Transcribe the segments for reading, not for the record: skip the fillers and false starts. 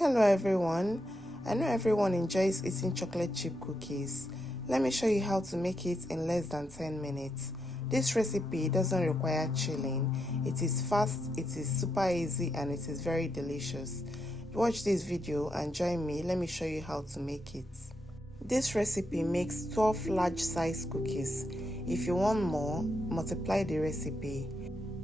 Hello everyone. I know everyone enjoys eating chocolate chip cookies. Let me show you how to make it in less than 10 minutes. This recipe doesn't require chilling. It is fast, it is super easy, and it is very delicious. Watch this video and join me. Let me show you how to make it. This recipe makes 12 large size cookies. If you want more, multiply the recipe.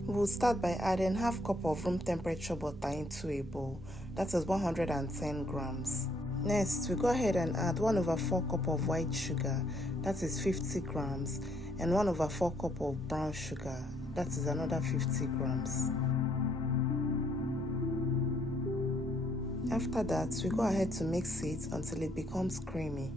We'll start by adding half cup of room temperature butter into a bowl. That is 110 grams. Next, we go ahead and add 1/4 cup of white sugar, that is 50 grams, and 1/4 cup of brown sugar, that is another 50 grams. After that, we go ahead to mix it until it becomes creamy.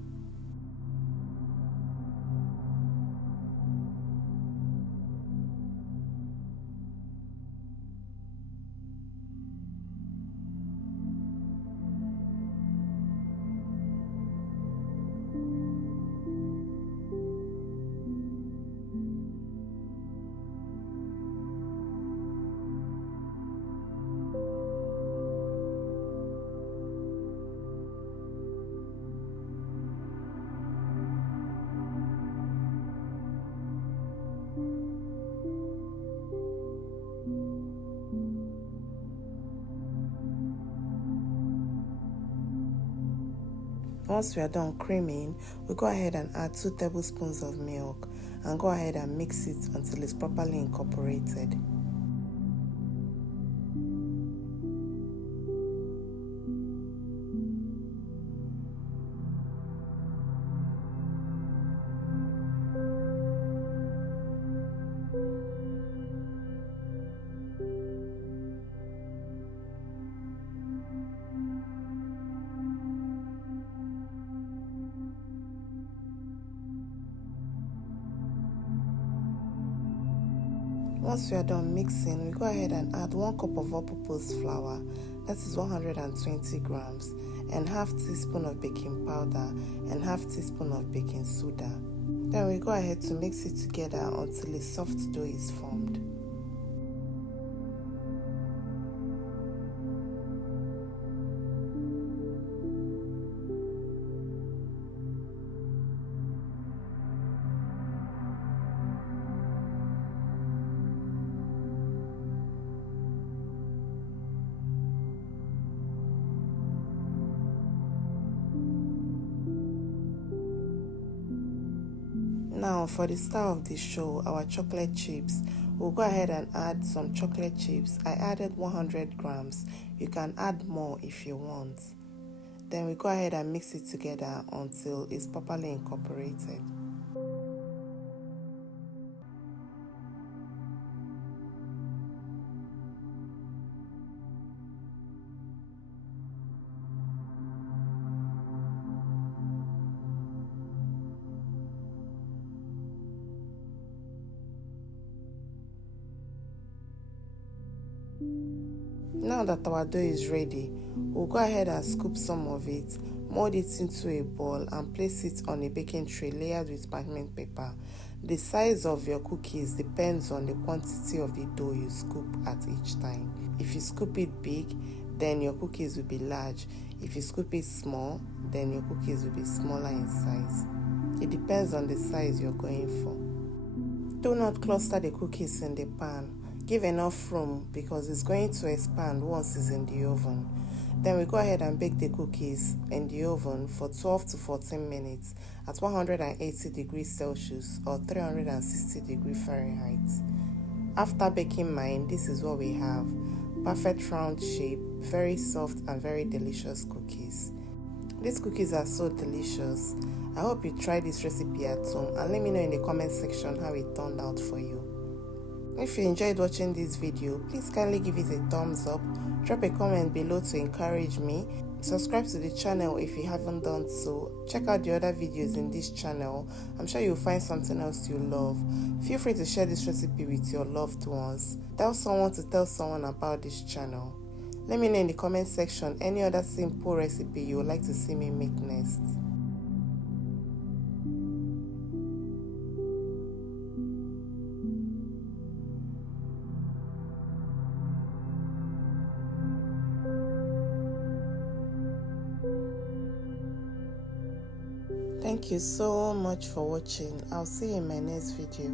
Once we are done creaming, we go ahead and add 2 tablespoons of milk and go ahead and mix it until it's properly incorporated. Once we are done mixing, we go ahead and add 1 cup of all-purpose flour, that is 120 grams, and half teaspoon of baking powder and half teaspoon of baking soda. Then we go ahead to mix it together until a soft dough is formed. Now for the star of the show, our chocolate chips. We'll go ahead and add some chocolate chips. I added 100 grams. You can add more if you want. Then we go ahead and mix it together until it's properly incorporated. Now that our dough is ready, we'll go ahead and scoop some of it, mold it into a ball and place it on a baking tray layered with parchment paper. The size of your cookies depends on the quantity of the dough you scoop at each time. If you scoop it big, then your cookies will be large. If you scoop it small, then your cookies will be smaller in size. It depends on the size you're going for. Do not cluster the cookies in the pan. Give enough room because it's going to expand once it's in the oven. Then we go ahead and bake the cookies in the oven for 12 to 14 minutes at 180 degrees Celsius or 360 degrees Fahrenheit. After baking mine, this is what we have. Perfect round shape, very soft and very delicious cookies. These cookies are so delicious. I hope you try this recipe at home and let me know in the comment section how it turned out for you. If you enjoyed watching this video, please kindly give it a thumbs up, drop a comment below to encourage me, subscribe to the channel if you haven't done so, check out the other videos in this channel. I'm sure you'll find something else you love. Feel free to share this recipe with your loved ones. Tell someone to tell someone about this channel. Let me know in the comment section any other simple recipe you would like to see me make next. Thank you so much for watching. I'll see you in my next video.